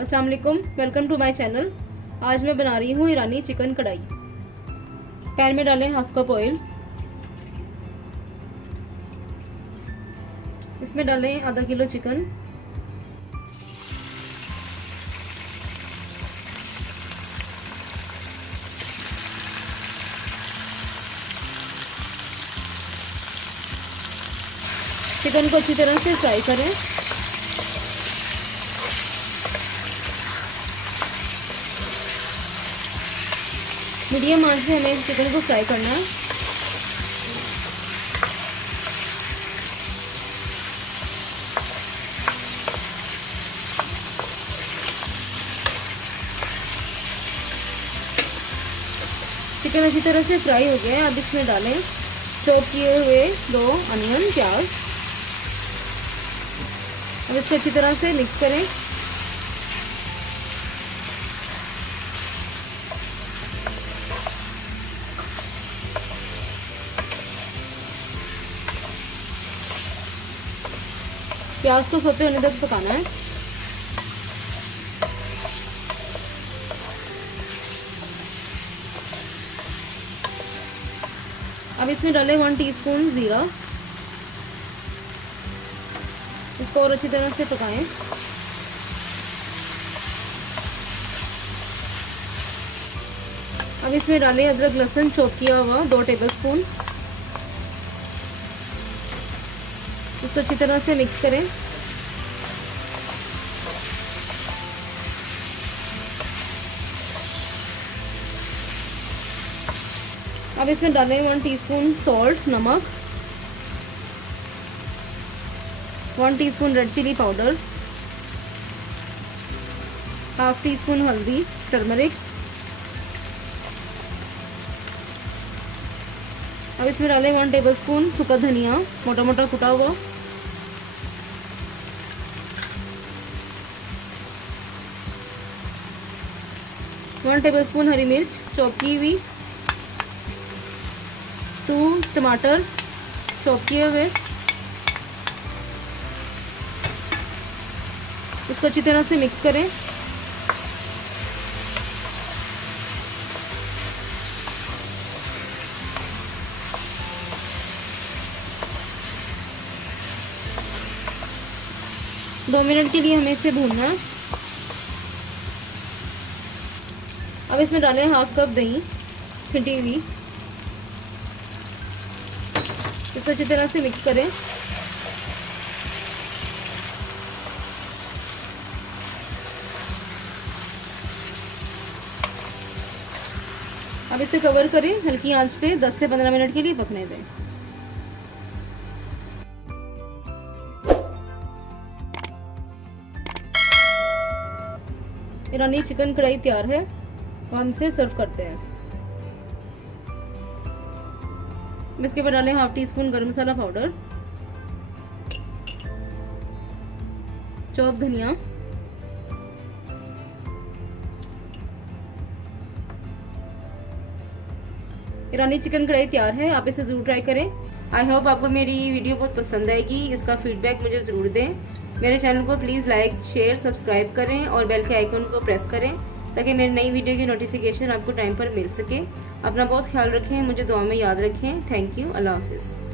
अस्सलाम वालेकुम, welcome to my channel. आज मैं बना रही हूँ ईरानी चिकन कढ़ाई। पैन में डालें हाफ कप ऑयल, इसमें डालें आधा किलो चिकन, चिकन को अच्छी तरह से फ्राई करें। मीडियम आंच से हमें चिकन को फ्राई करना है। चिकन अच्छी तरह से फ्राई हो गया है। अब इसमें डालें चॉप किए हुए 2 अनियन, प्याज। अब इसको अच्छी तरह से मिक्स करें। प्याज को सौते होने तक पकाना है। अब इसमें डालें 1 टीस्पून जीरा। इसको और अच्छी तरह से पकाएं। अब इसमें डालें अदरक लहसुन चॉप किया हुआ 2 टेबलस्पून। इसको अच्छी तरह से मिक्स करें। अब इसमें डालें 1 teaspoon salt, namak, 1 teaspoon red chilli powder, half teaspoon haldi, turmeric. अब इसमें डालें 1 टेबलस्पून सूखा धनिया, मोटा मोटा कुटा हुआ। वन टेबलस्पून हरी मिर्च चॉप की हुई, 2 टमाटर चॉप किए हुए। इसको अच्छी तरह से मिक्स करें। दो मिनट के लिए हमें इसे भूनना है। अब इसमें डालें हाफ कप दही फेंटी हुई। इसको अच्छी तरह से मिक्स करें। अब इसे कवर करें, हल्की आंच पे 10 से 15 मिनट के लिए पकने दें। ईरानी चिकन कढ़ाई तैयार है। हम इसे सर्व करते हैं। इसके बाद डालें हाफ टीस्पून गरम मसाला पाउडर, चॉप धनिया, ईरानी चिकन कढ़ाई तैयार है। आप इसे जरूर ट्राई करें। आई होप आपको मेरी वीडियो बहुत पसंद आएगी। इसका फीडबैक मुझे जरूर दें। मेरे चैनल को प्लीज लाइक, शेयर, सब्सक्राइब करें और बेल के आइकन को प्रेस करें ताकि मेरी नई वीडियो की नोटिफिकेशन आपको टाइम पर मिल सके। अपना बहुत ख्याल रखें, मुझे दुआ में याद रखें। Thank you. अल्लाह हाफिज़।